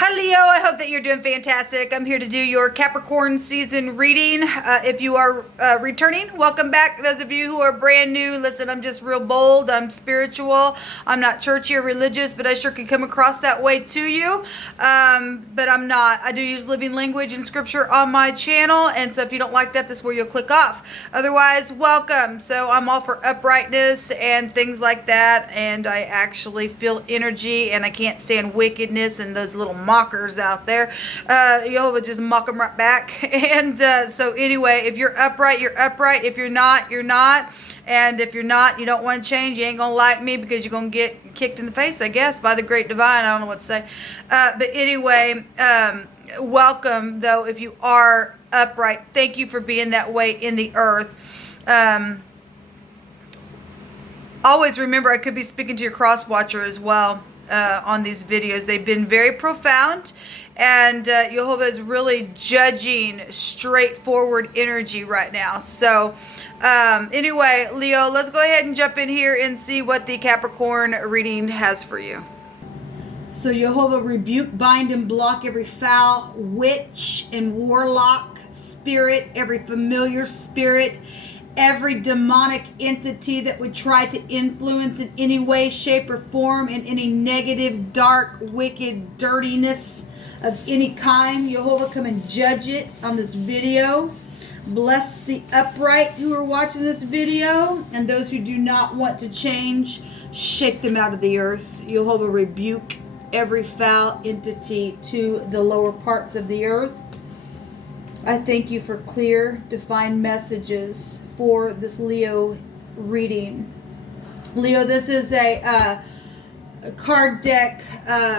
Hi Leo, I hope that you're doing fantastic. I'm here to do your Capricorn season reading. If you are returning, welcome back. Those of you who are brand new, listen, I'm just real bold. I'm spiritual. I'm not churchy or religious, but I sure can come across that way to you. But I'm not. I do use living language and scripture on my channel, and so if you don't like that, this is where you'll click off. Otherwise, welcome. So I'm all for uprightness and things like that, and I actually feel energy, and I can't stand wickedness and those little mockers out there. You'll just mock them right back. And so anyway, if you're upright, you're upright. If you're not, you're not. And if you're not, you don't want to change, you ain't going to like me because you're going to get kicked in the face, I guess, by the great divine. I don't know what to say. But anyway, welcome, though, if you are upright. Thank you for being that way in the earth. Always remember, I could be speaking to your cross watcher as well. On these videos, they've been very profound, and Jehovah is really judging straightforward energy right now. So anyway, Leo, let's go ahead and jump in here and see what the Capricorn reading has for you. So Jehovah, rebuke, bind, and block every foul witch and warlock spirit, every familiar spirit, every demonic entity that would try to influence in any way, shape, or form, in any negative, dark, wicked, dirtiness of any kind. Jehovah, come and judge it on this video. Bless the upright who are watching this video, and those who do not want to change, shake them out of the earth. Jehovah, rebuke every foul entity to the lower parts of the earth. I thank you for clear, defined messages for this Leo reading. Leo, this is a card deck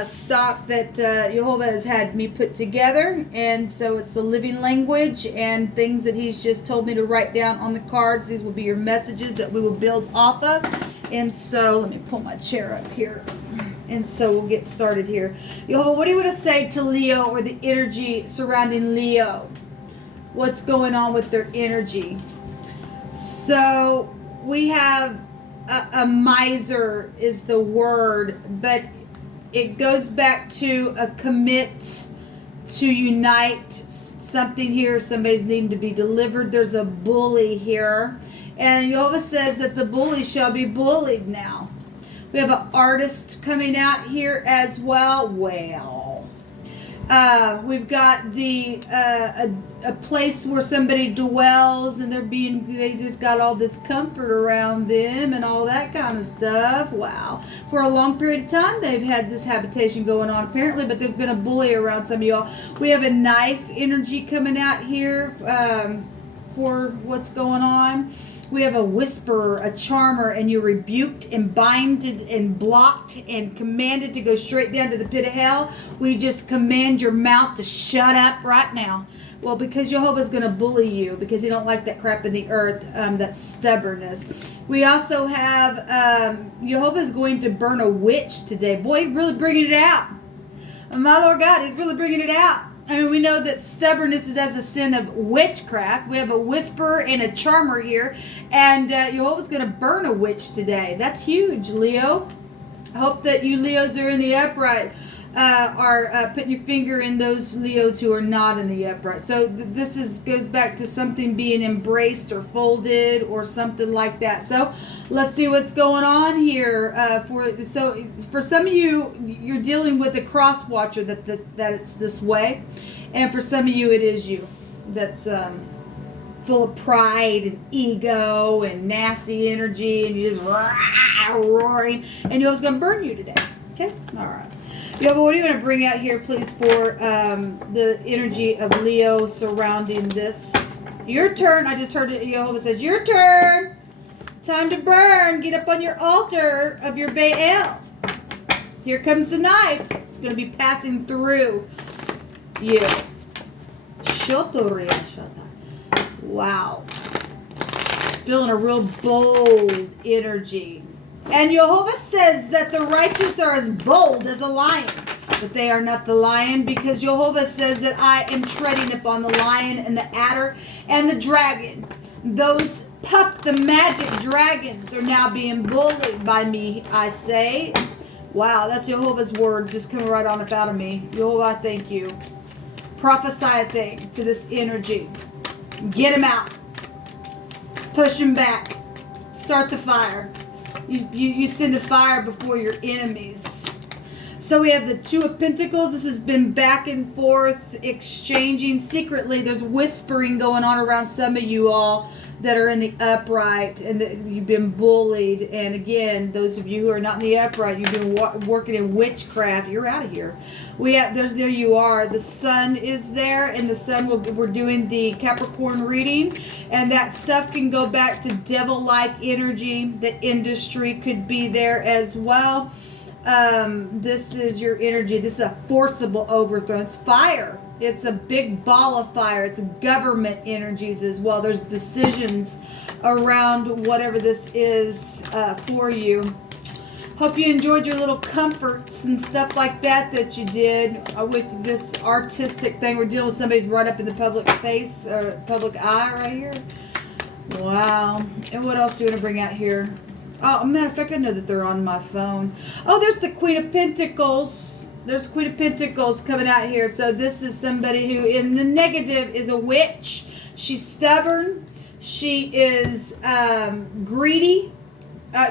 stock that Jehovah has had me put together, and so it's the living language and things that he's just told me to write down on the cards. These will be your messages that we will build off of. And so let me pull my chair up here, and so we'll get started here. Jehovah, what do you want to say to Leo, or the energy surrounding Leo? What's going on with their energy? So we have a miser is the word, but it goes back to a commit, to unite something here. Somebody's needing to be delivered. There's a bully here, and Jehovah says that the bully shall be bullied now. We have an artist coming out here as well. We've got the a place where somebody dwells, and they just got all this comfort around them and all that kind of stuff. Wow. For a long period of time they've had this habitation going on apparently, but there's been a bully around some of y'all. We have a knife energy coming out here for what's going on. We have a whisperer, a charmer, and you're rebuked and binded and blocked and commanded to go straight down to the pit of hell. We just command your mouth to shut up right now. Well, because Jehovah's going to bully you, because he don't like that crap in the earth, that stubbornness. We also have Jehovah's going to burn a witch today. Boy, he's really bringing it out. My Lord God, he's really bringing it out. I mean, we know that stubbornness is as a sin of witchcraft. We have a whisperer and a charmer here. And Jehovah's going to burn a witch today. That's huge, Leo. I hope that you Leos are in the upright are putting your finger in those Leos who are not in the upright. So this goes back to something being embraced or folded or something like that. So let's see what's going on here. For some of you, you're dealing with a cross watcher that it's this way, and for some of you, it is you that's full of pride and ego and nasty energy, and you just roaring, and Jehovah's going to burn you today. Okay, all right. Jehovah, what are you going to bring out here, please, for the energy of Leo surrounding this? Your turn. I just heard it. Jehovah says, your turn. Time to burn. Get up on your altar of your Baal. Here comes the knife. It's going to be passing through you. Wow. Feeling a real bold energy. And Jehovah says that the righteous are as bold as a lion, but they are not the lion, because Jehovah says that I am treading upon the lion and the adder and the dragon. Those Puff the magic dragons are now being bullied by me, I say. Wow, that's Jehovah's word just coming right on up out of me. Jehovah, I thank you. Prophesy a thing to this energy. Get him out. Push him back. Start the fire. You send a fire before your enemies. So we have the Two of Pentacles. This has been back and forth, exchanging secretly. There's whispering going on around some of you all that are in the upright, and that you've been bullied. And again, those of you who are not in the upright, you've been working in witchcraft. You're out of here. There you are. The sun is there, and the sun we're doing the Capricorn reading, and that stuff can go back to devil-like energy. The industry could be there as well. This is your energy. This is a forcible overthrow. It's fire. It's a big ball of fire. It's government energies as well. There's decisions around whatever this is for you. Hope you enjoyed your little comforts and stuff like that you did with this artistic thing. We're dealing with somebody's right up in the public face or public eye right here. Wow. And what else do you want to bring out here? Oh, matter of fact, I know that they're on my phone. Oh, there's the Queen of Pentacles. There's Queen of Pentacles coming out here. So this is somebody who, in the negative, is a witch. She's stubborn. She is greedy.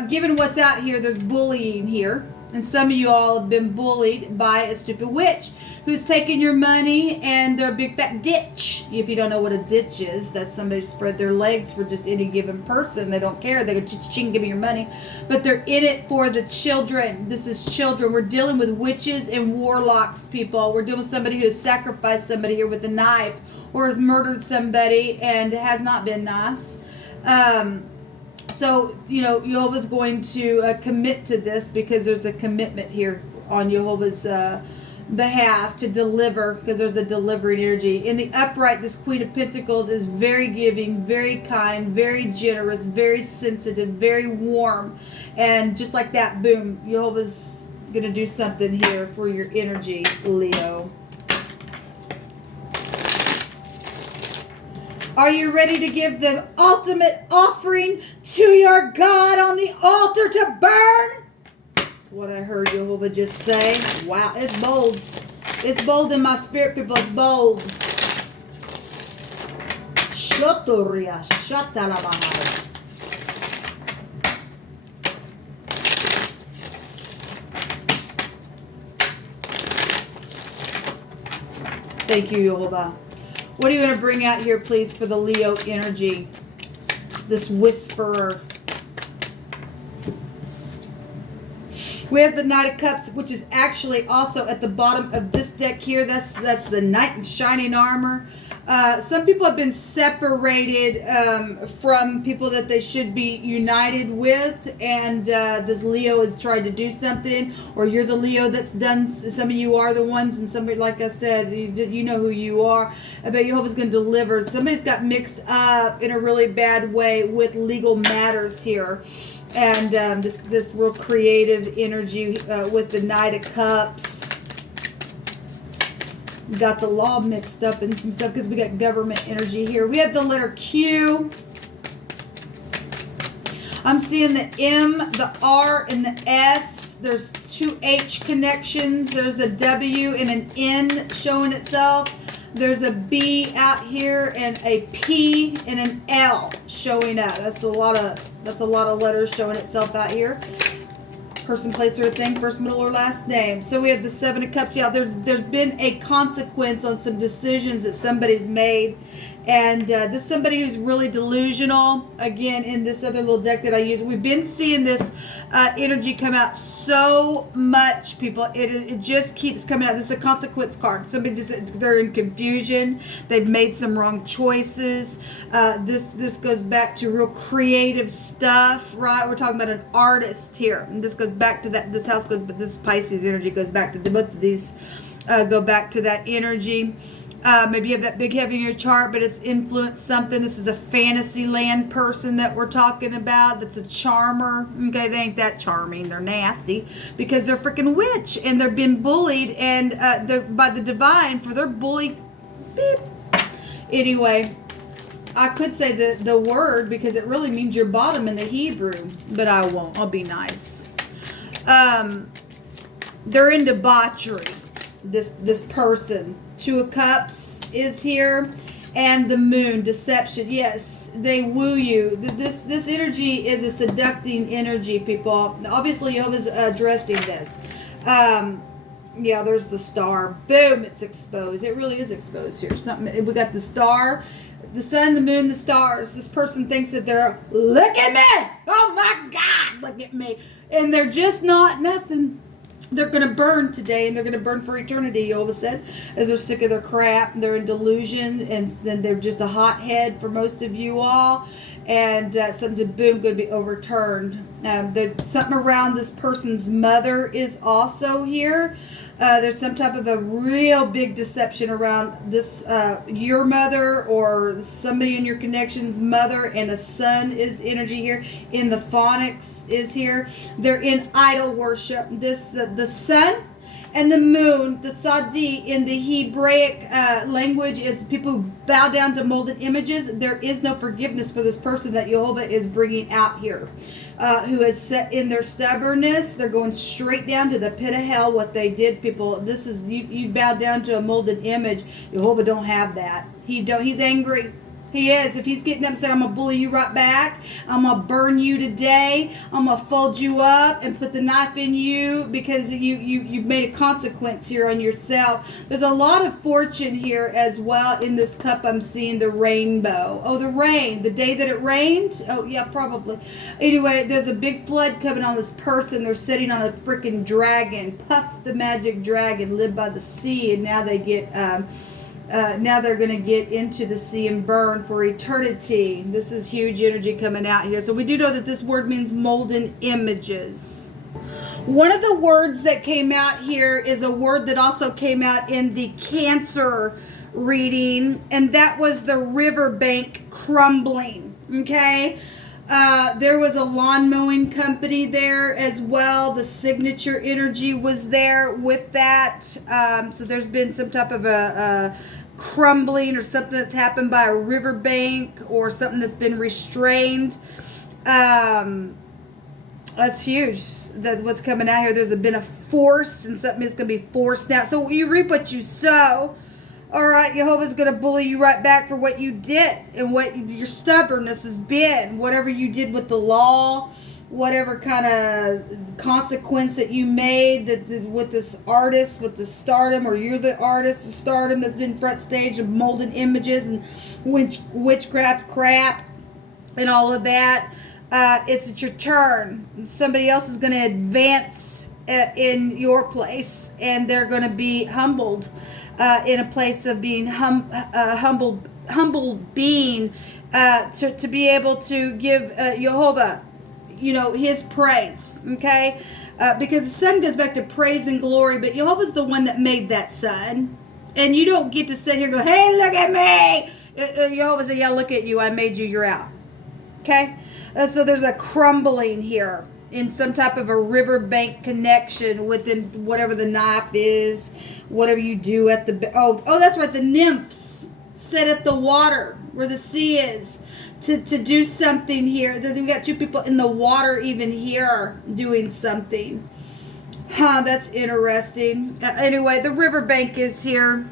Given what's out here, there's bullying here. And some of you all have been bullied by a stupid witch who's taking your money, and they're a big fat ditch. If you don't know what a ditch is, that's somebody spread their legs for just any given person. They don't care. They go, ching, give me your money. But they're in it for the children. This is children. We're dealing with witches and warlocks, people. We're dealing with somebody who has sacrificed somebody here with a knife, or has murdered somebody and has not been nice. So, Jehovah's going to commit to this, because there's a commitment here on Jehovah's behalf to deliver, because there's a delivering energy. In the upright, this Queen of Pentacles is very giving, very kind, very generous, very sensitive, very warm. And just like that, boom, Jehovah's going to do something here for your energy, Leo. Are you ready to give the ultimate offering to your God on the altar to burn? That's what I heard Jehovah just say. Wow, it's bold. It's bold in my spirit, people. It's bold. Shotoria shatalabahai. Thank you, Jehovah. What do you want to bring out here, please, for the Leo energy? This whisperer. We have the Knight of Cups, which is actually also at the bottom of this deck here. That's the Knight in Shining Armor. Some people have been separated from people that they should be united with, and this Leo has tried to do something, or you're the Leo that's done. Some of you are the ones, and somebody, like I said, you know who you are. I bet Jehovah's going to deliver. Somebody's got mixed up in a really bad way with legal matters here. And this real creative energy with the Knight of Cups. We got the law mixed up in some stuff because we got government energy here. We have the letter Q. I'm seeing the M, the R, and the S. There's two H connections. There's a W and an N showing itself. There's a B out here and a P and an L showing up. That's a lot of letters showing itself out here. Person, place, or a thing, first, middle, or last name. So we have the Seven of Cups. Yeah, there's been a consequence on some decisions that somebody's made. And this is somebody who's really delusional. Again, in this other little deck that I use, we've been seeing this energy come out so much, people. It just keeps coming out. This is a consequence card. They're in confusion. They've made some wrong choices. This goes back to real creative stuff, right? We're talking about an artist here. And this goes back to that. This house goes, but this Pisces energy goes back to both of these. Go back to that energy. Maybe you have that big heavy in your chart, but it's influenced something. This is a fantasy land person that we're talking about. That's a charmer. Okay, they ain't that charming. They're nasty because they're freaking witch, and they're being bullied, and they're by the divine for their bully. Beep. Anyway, I could say the word because it really means your bottom in the Hebrew, but I won't. I'll be nice. They're in debauchery. This person. Two of Cups is here. And the moon, deception. Yes, they woo you. This energy is a seducting energy, people. Obviously, Jehovah's addressing this. Yeah, there's the star. Boom, it's exposed. It really is exposed here. Something. We got the star, the sun, the moon, the stars. This person thinks that they're, look at me. Oh my God, look at me. And they're just not nothing. They're going to burn today, and they're going to burn for eternity, Jehovah said, as they're sick of their crap, and they're in delusion, and then they're just a hothead for most of you all, and something, boom, going to be overturned. Something around this person's mother is also here. There's some type of a real big deception around this, your mother or somebody in your connection's mother, and a son is energy here. In the phonics is here. They're in idol worship. The sun and the moon, the sadi in the Hebraic language is people who bow down to molded images. There is no forgiveness for this person that Jehovah is bringing out here. Who has set in their stubbornness. They're going straight down to the pit of hell. What they did, people. This is you bow down to a molded image. Jehovah don't have that. He's angry. He is. If he's getting upset, I'm going to bully you right back. I'm going to burn you today. I'm going to fold you up and put the knife in you because you've made a consequence here on yourself. There's a lot of fortune here as well in this cup. I'm seeing the rainbow. Oh, the rain. The day that it rained? Oh, yeah, probably. Anyway, there's a big flood coming on this person. They're sitting on a freaking dragon. Puff the magic dragon. Lived by the sea. And now they get... now they're going to get into the sea and burn for eternity. This is huge energy coming out here. So we do know that this word means molten images. One of the words that came out here is a word that also came out in the Cancer reading, and that was the riverbank crumbling. Okay? There was a lawn mowing company there as well. The signature energy was there with that. So there's been some type of a crumbling or something that's happened by a riverbank or something that's been restrained. That's huge. That's what's coming out here. There's been a force, and something is going to be forced out. So you reap what you sow. All right, Jehovah's going to bully you right back for what you did and what your stubbornness has been. Whatever you did with the law, whatever kind of consequence that you made with this artist, with the stardom, or you're the artist of stardom that's been front stage of molded images and witchcraft crap and all of that. It's your turn. Somebody else is going to advance in your place, and they're going to be humbled. In a place of being humble being, to be able to give Jehovah, his praise, okay? Because the sun goes back to praise and glory, but Jehovah's the one that made that sun. And you don't get to sit here and go, hey, look at me. Jehovah said, yeah, look at you. I made you. You're out. Okay? So there's a crumbling here in some type of a riverbank connection within whatever the knife is, whatever you do at the... Oh, that's right. The nymphs sit at the water where the sea is to do something here. We got two people in the water even here doing something. That's interesting. Anyway, the riverbank is here.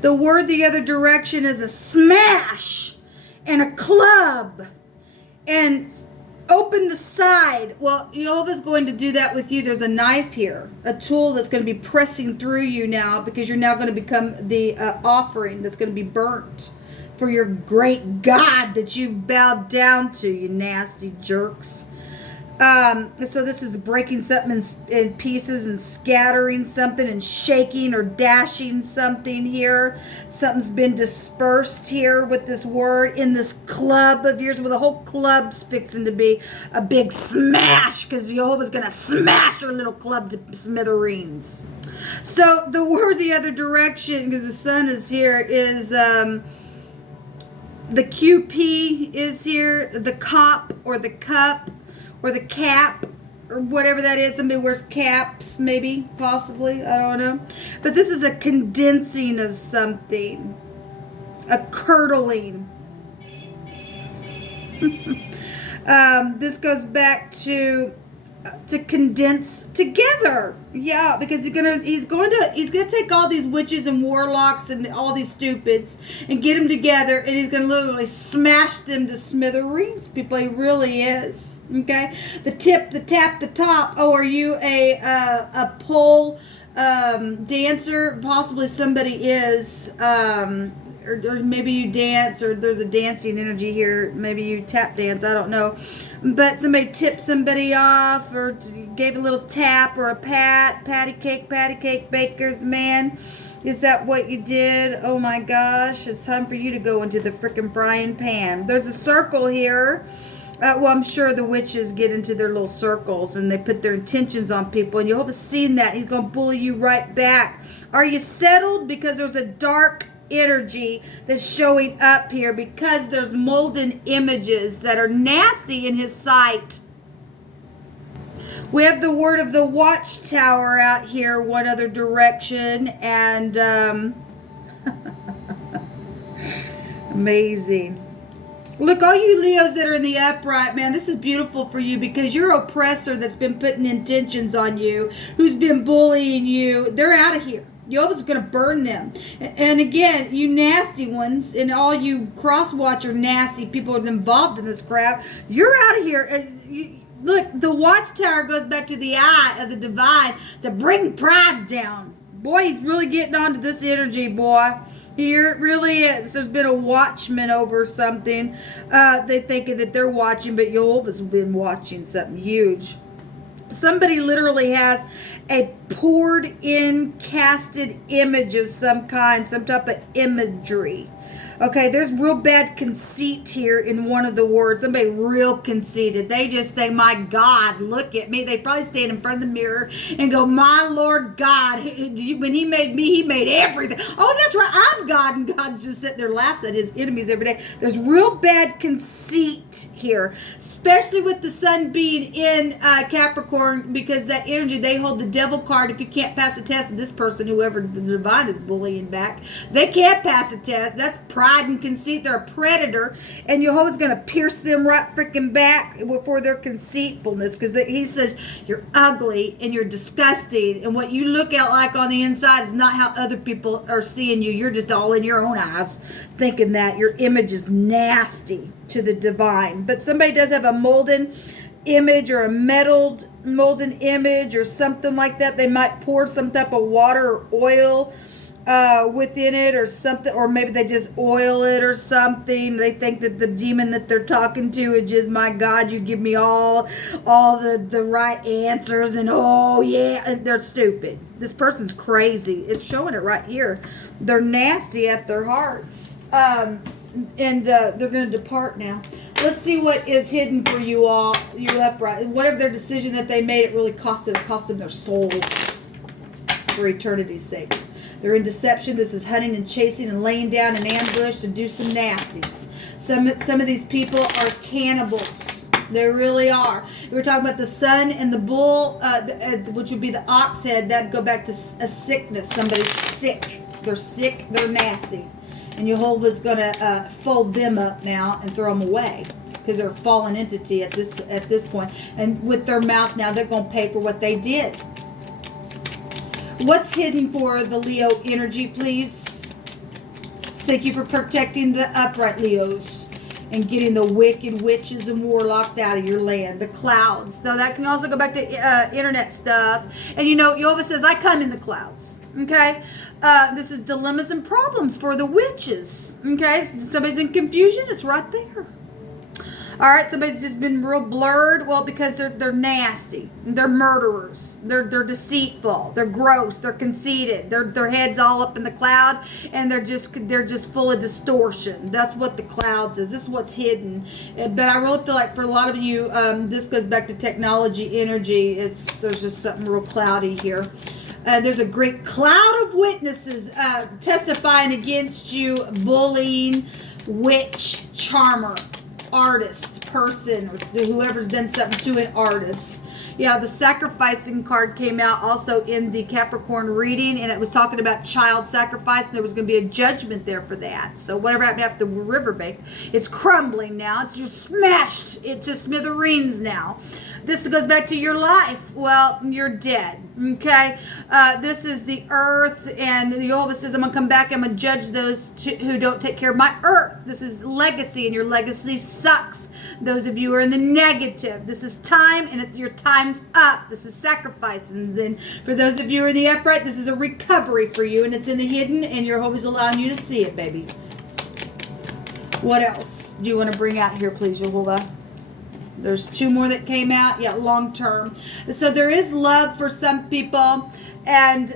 The word the other direction is a smash and a club and open the side. Well, Jehovah's going to do that with you. There's a knife here, a tool that's going to be pressing through you now, because you're now going to become the offering that's going to be burnt for your great God that you've bowed down to, you nasty jerks. So this is breaking something in pieces and scattering something and shaking or dashing something here. Something's been dispersed here with this word in this club of yours, with the whole club's fixing to be a big smash, because Jehovah's going to smash your little club to smithereens. So the word the other direction, because the sun is here, is the QP is here, the cop or the cup, or the cap, or whatever that is. Somebody wears caps, maybe, possibly, I don't know. But this is a condensing of something, a curdling. This goes back to condense together. Yeah, because he's going to take all these witches and warlocks and all these stupids and get them together, and he's going to literally smash them to smithereens. People, he really is. Okay, the tap, the top. Oh, are you a pole dancer? Possibly somebody is. Or maybe you dance, or there's a dancing energy here. Maybe you tap dance, I don't know. But somebody tipped somebody off, or gave a little tap, or a patty cake baker's man. Is that what you did? Oh my gosh, it's time for you to go into the frickin' frying pan. There's a circle here. Well, I'm sure the witches get into their little circles and they put their intentions on people, and you'll have seen that. He's going to bully you right back. Are you settled? Because there's a dark energy that's showing up here, because there's molten images that are nasty in his sight. We have the word of the watchtower out here, one other direction, and amazing. Look, all you Leos that are in the upright, man, this is beautiful for you, because your oppressor that's been putting intentions on you, who's been bullying you, they're out of here. Jehovah's going to burn them. And again, you nasty ones, and all you cross-watcher nasty people that's involved in this crap, you're out of here. Look, the watchtower goes back to the eye of the divine to bring pride down. Boy, he's really getting onto this energy, boy. Here it really is. There's been a watchman over something. They thinking that they're watching, but Jehovah's been watching something huge. Somebody literally has a poured in casted image of some kind, some type of imagery. Okay, there's real bad conceit here in one of the words. Somebody real conceited. They just say, my God, look at me. They probably stand in front of the mirror and go, my Lord God, when he made me, he made everything. Oh, that's right, I'm God. And God's just sitting there laughs at his enemies every day. There's real bad conceit here, especially with the sun being in Capricorn, because that energy, they hold the devil card. If you can't pass a test, and this person, whoever the divine is bullying back, they can't pass a test. That's pride and conceit. They're a predator, and Jehovah's going to pierce them right freaking back for their conceitfulness, because he says you're ugly and you're disgusting, and what you look at like on the inside is not how other people are seeing you. You're just all in your own eyes thinking that your image is nasty to the divine. But somebody does have a molten image, or a metaled molten image, or something like that. They might pour some type of water or oil within it, or something, or maybe they just oil it or something. They think that the demon that they're talking to is just, my God, you give me all the right answers, and oh yeah, and they're stupid. This person's crazy. It's showing it right here. They're nasty at their heart, and they're going to depart now. Let's see what is hidden for you all, you upright. Whatever their decision that they made, it really cost them their soul for eternity's sake. They're in deception. This is hunting and chasing and laying down an ambush to do some nasties. Some of these people are cannibals. They really are. We're talking about the sun and the bull, which would be the ox head. That'd go back to a sickness. Somebody's sick. They're sick. They're nasty. And Jehovah's going to fold them up now and throw them away, because they're a fallen entity at this point. And with their mouth now, they're going to pay for what they did. What's hidden for the Leo energy, please? Thank you for protecting the upright Leos and getting the wicked witches and warlocks out of your land. The clouds. Now, that can also go back to internet stuff. And Jehovah says, I come in the clouds. Okay? This is dilemmas and problems for the witches. Okay? Somebody's in confusion. It's right there. All right, somebody's just been real blurred. Well, because they're nasty, they're murderers, they're deceitful, they're gross, they're conceited, their heads all up in the cloud, and they're just full of distortion. That's what the clouds is. This is what's hidden. But I really feel like for a lot of you, this goes back to technology energy. There's just something real cloudy here. There's a great cloud of witnesses testifying against you, bullying, witch, charmer, artist, person, or whoever's done something to an artist. Yeah, the sacrificing card came out also in the Capricorn reading, and it was talking about child sacrifice, and there was going to be a judgment there for that. So whatever happened after the riverbank, it's crumbling now. It's just smashed into smithereens now. This goes back to your life. Well, you're dead. Okay. This is the earth, and the Jehovah says, I'm going to come back. I'm going to judge those who don't take care of my earth. This is legacy, and your legacy sucks. Those of you who are in the negative, this is time, and it's your time's up. This is sacrifice. And then for those of you who are in the upright, this is a recovery for you, and it's in the hidden, and your Jehovah's allowing you to see it, baby. What else do you want to bring out here, please, Jehovah? There's 2 more that came out. Yeah, long term. So there is love for some people, and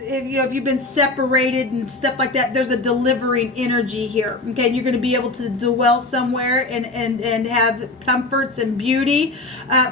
if you've been separated and stuff like that, there's a delivering energy here. Okay, and you're going to be able to dwell somewhere and have comforts and beauty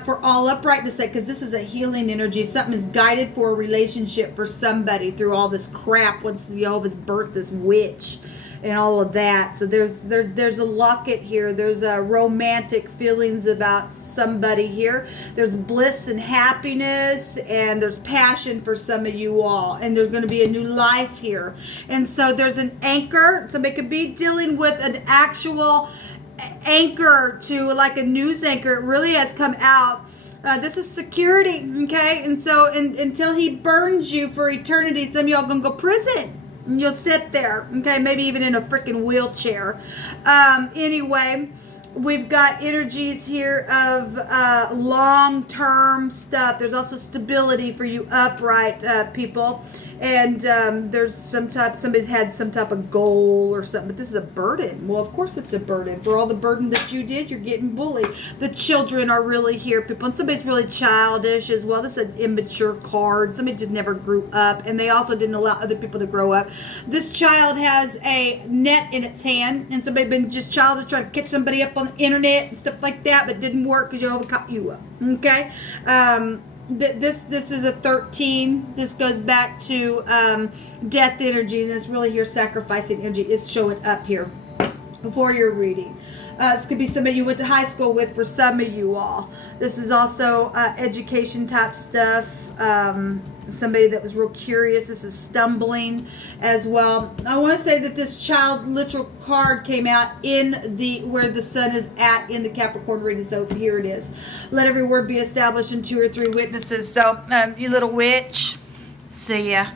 for all uprightness sake, because this is a healing energy. Something is guided for a relationship for somebody through all this crap once Jehovah's birthed this witch and all of that. So there's a locket here. There's romantic feelings about somebody here. There's bliss and happiness, and there's passion for some of you all, and there's going to be a new life here. And so there's an anchor. Somebody could be dealing with an actual anchor to like a news anchor. It really has come out. This is security, okay? And so until he burns you for eternity, some of y'all going to go prison. You'll sit there, okay, maybe even in a freaking wheelchair. Anyway, we've got energies here of long-term stuff. There's also stability for you upright people. And there's somebody's had some type of goal or something, but this is a burden. Well, of course it's a burden. For all the burden that you did, you're getting bullied. The children are really here, people. And somebody's really childish as well. This is an immature card. Somebody just never grew up, and they also didn't allow other people to grow up. This child has a net in its hand, and somebody been just childish, trying to catch somebody up on the internet and stuff like that, but it didn't work because Jehovah caught you up. Okay? This is a 13. This goes back to death energies, and it's really here sacrificing energy is showing up here before your reading. This could be somebody you went to high school with for some of you all. This is also education type stuff. Somebody that was real curious. This is stumbling as well. I want to say that this child literal card came out in the where the sun is at in the Capricorn reading. So here it is. Let every word be established in 2 or 3 witnesses. So you little witch. See ya.